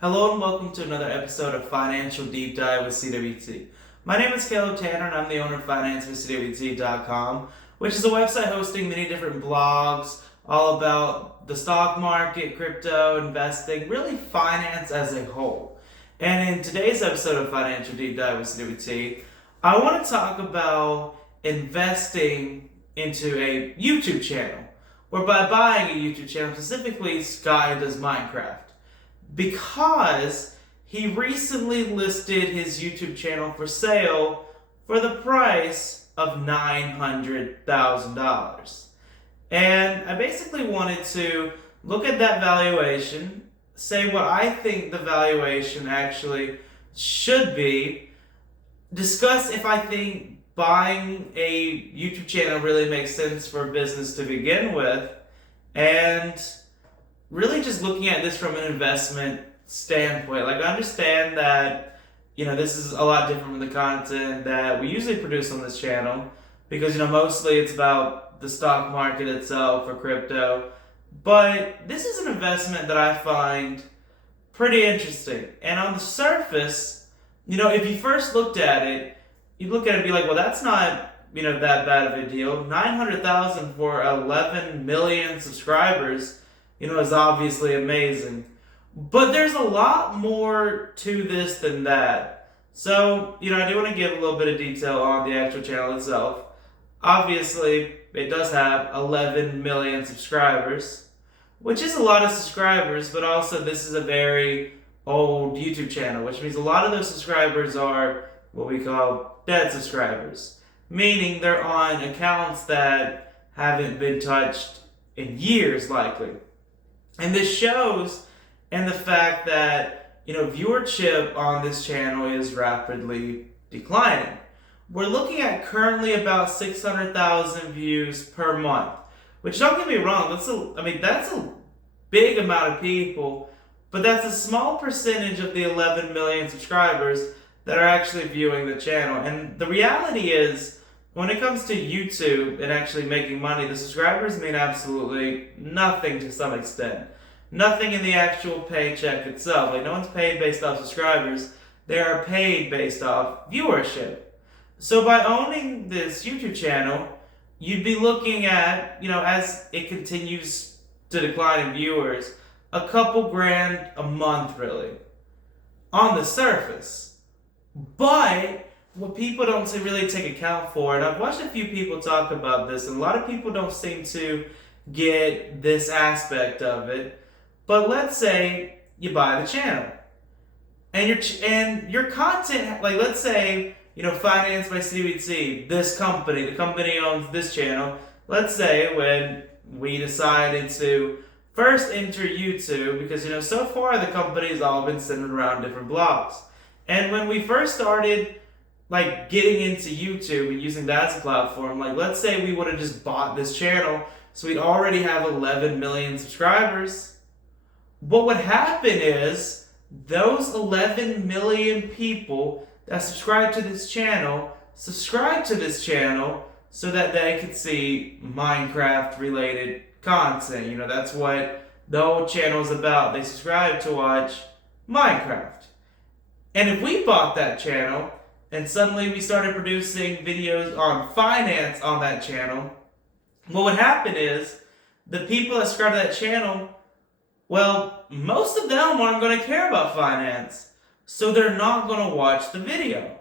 Hello and welcome to another episode of Financial Deep Dive with CWT. My name is Caleb Tanner and I'm the owner of FinanceWithCWT.com, which is a website hosting many different blogs all about the stock market, crypto, investing, really finance as a whole. And in today's episode of Financial Deep Dive with CWT, I want to talk about investing into a YouTube channel, or by buying a YouTube channel, specifically SkyDoesMinecraft, because he recently listed his YouTube channel for sale for the price of $900,000. And I basically wanted to look at that valuation, say what I think the valuation actually should be, discuss if I think buying a YouTube channel really makes sense for a business to begin with, and really just looking at this from an investment standpoint. Like, I understand that, this is a lot different from the content that we usually produce on this channel because, mostly it's about the stock market itself or crypto. But this is an investment that I find pretty interesting. And on the surface, if you first looked at it, you'd look at it and be like, well, that's not, that bad of a deal. 900,000 for 11 million subscribers is obviously amazing. But there's a lot more to this than that. So, I do want to give a little bit of detail on the actual channel itself. Obviously, it does have 11 million subscribers, which is a lot of subscribers, but also this is a very old YouTube channel, which means a lot of those subscribers are what we call dead subscribers, meaning they're on accounts that haven't been touched in years, likely. And this shows in the fact that, viewership on this channel is rapidly declining. We're looking at currently about 600,000 views per month, which, don't get me wrong, that's a big amount of people, but that's a small percentage of the 11 million subscribers that are actually viewing the channel. And the reality is, when it comes to YouTube and actually making money, the subscribers mean absolutely nothing to some extent. Nothing in the actual paycheck itself. Like, no one's paid based off subscribers. They are paid based off viewership. So by owning this YouTube channel, you'd be looking at, as it continues to decline in viewers, a couple grand a month, really, on the surface. But what people don't really take account for, and I've watched a few people talk about this, and a lot of people don't seem to get this aspect of it. But let's say you buy the channel, and your content, like, let's say, Finance by CWT, this company, the company owns this channel. Let's say when we decided to first enter YouTube, because, so far the company's all been centered around different blogs. And when we first started, getting into YouTube and using that as a platform, let's say we would have just bought this channel, so we'd already have 11 million subscribers. What would happen is those 11 million people that subscribe to this channel so that they could see Minecraft related content. That's what the whole channel is about. They subscribe to watch Minecraft. And if we bought that channel and suddenly we started producing videos on finance on that channel, what would happen is the people that subscribe to that channel, well, most of them aren't going to care about finance, so they're not going to watch the video.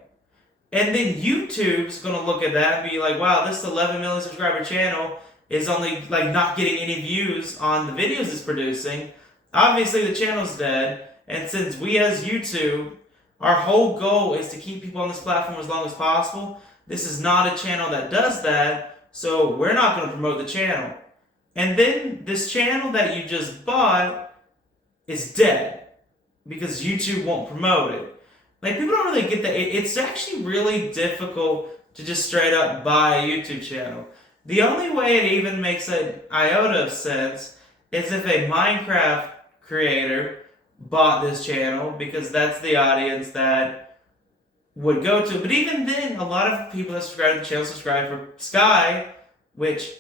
And then YouTube's going to look at that and be like, wow, this 11 million subscriber channel is only not getting any views on the videos it's producing. Obviously the channel's dead, and since we as YouTube, our whole goal is to keep people on this platform as long as possible, this is not a channel that does that, so we're not going to promote the channel. And then this channel that you just bought is dead because YouTube won't promote it. People don't really get that. It's actually really difficult to just straight up buy a YouTube channel. The only way it even makes an iota of sense is if a Minecraft creator bought this channel, because that's the audience that would go to. But even then, a lot of people that subscribe to the channel subscribe for Sky, which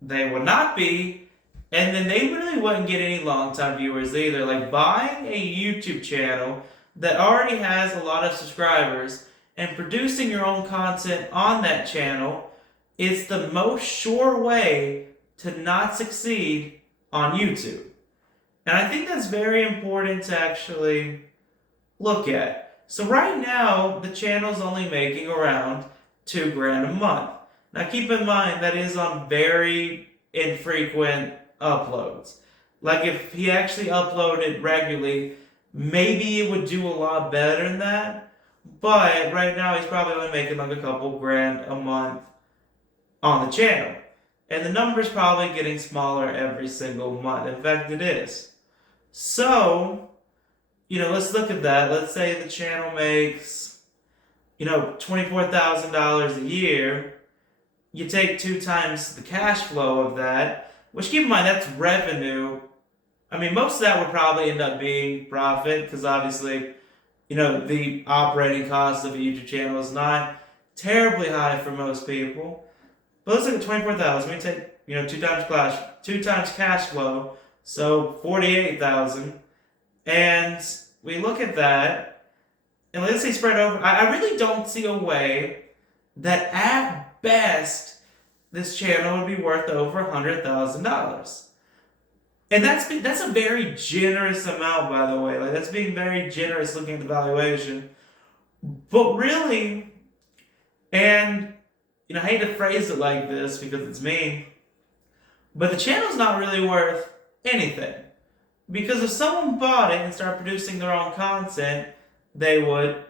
they will not be And then they really wouldn't get any long-time viewers either. Like buying a YouTube channel that already has a lot of subscribers and producing your own content on that channel is the most sure way to not succeed on YouTube. And I think that's very important to actually look at. So right now, the channel's only making around $2,000 a month. Now keep in mind that is on very infrequent uploads. Like if he actually uploaded regularly, maybe it would do a lot better than that. But right now he's probably only making like a couple grand a month on the channel. And the number's probably getting smaller every single month. In fact, it is. So, let's look at that. Let's say the channel makes, $24,000 a year. You take 2 times the cash flow of that, which keep in mind, that's revenue. I mean, most of that would probably end up being profit because obviously, the operating cost of a YouTube channel is not terribly high for most people. But let's look at 24,000. We take, 2 times cash flow, so 48,000. And we look at that, and let's say spread over. I really don't see a way that at best this channel would be worth over $100,000. And that's a very generous amount, by the way. Like, that's being very generous looking at the valuation. But really, and I hate to phrase it like this because it's mean, but the channel's not really worth anything. Because if someone bought it and started producing their own content, they would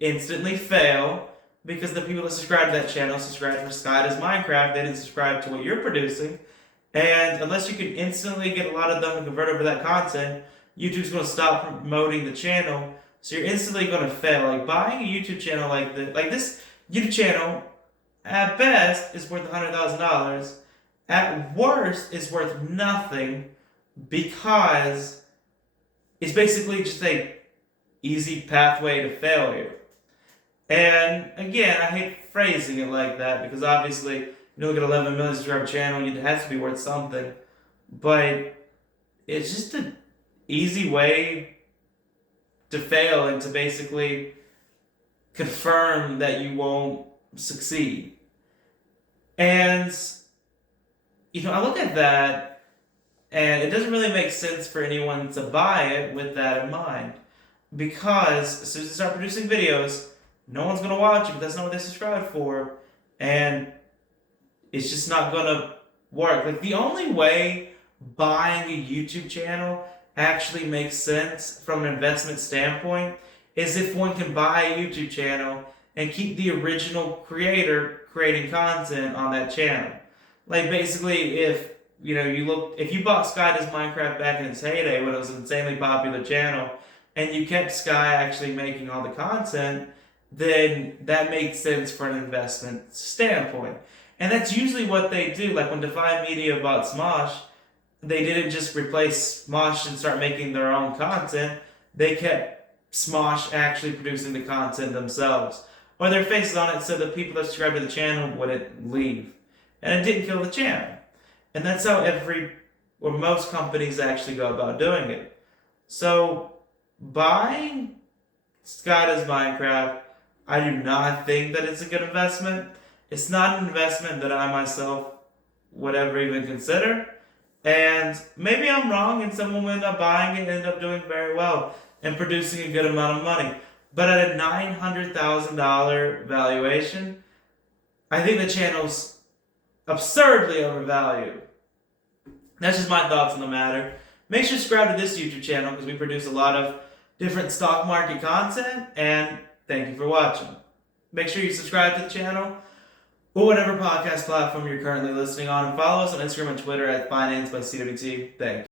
instantly fail because the people that subscribe to that channel subscribe for SkyDoesMinecraft. They didn't subscribe to what you're producing. And unless you can instantly get a lot of them to convert over that content, YouTube's going to stop promoting the channel. So you're instantly going to fail. Like buying a YouTube channel like this YouTube channel, at best, is worth $100,000. At worst, it's worth nothing because it's basically just a easy pathway to failure. And again, I hate phrasing it like that because obviously, you look at 11 million subscriber channel, it has to be worth something. But it's just an easy way to fail and to basically confirm that you won't succeed. And, I look at that and it doesn't really make sense for anyone to buy it with that in mind. Because as soon as they start producing videos, no one's going to watch it, but that's not what they subscribe for. And it's just not going to work. Like, the only way buying a YouTube channel actually makes sense from an investment standpoint is if one can buy a YouTube channel and keep the original creator creating content on that channel. Like, basically, if you bought SkyDoesMinecraft back in its heyday when it was an insanely popular channel, and you kept Sky actually making all the content, then that makes sense for an investment standpoint. And that's usually what they do. Like when Defy Media bought Smosh, they didn't just replace Smosh and start making their own content. They kept Smosh actually producing the content themselves. Or their faces on it so the people that subscribe to the channel wouldn't leave. And it didn't kill the channel. And that's how most companies actually go about doing it. So, buying SkyDoesMinecraft, I do not think that it's a good investment. It's not an investment that I myself would ever even consider. And maybe I'm wrong and someone will end up buying it and end up doing very well and producing a good amount of money. But at a $900,000 valuation, I think the channel's absurdly overvalued. That's just my thoughts on the matter. Make sure to subscribe to this YouTube channel because we produce a lot of different stock market content. And thank you for watching. Make sure you subscribe to the channel or whatever podcast platform you're currently listening on. And follow us on Instagram and Twitter at FinanceByCWT. Thanks.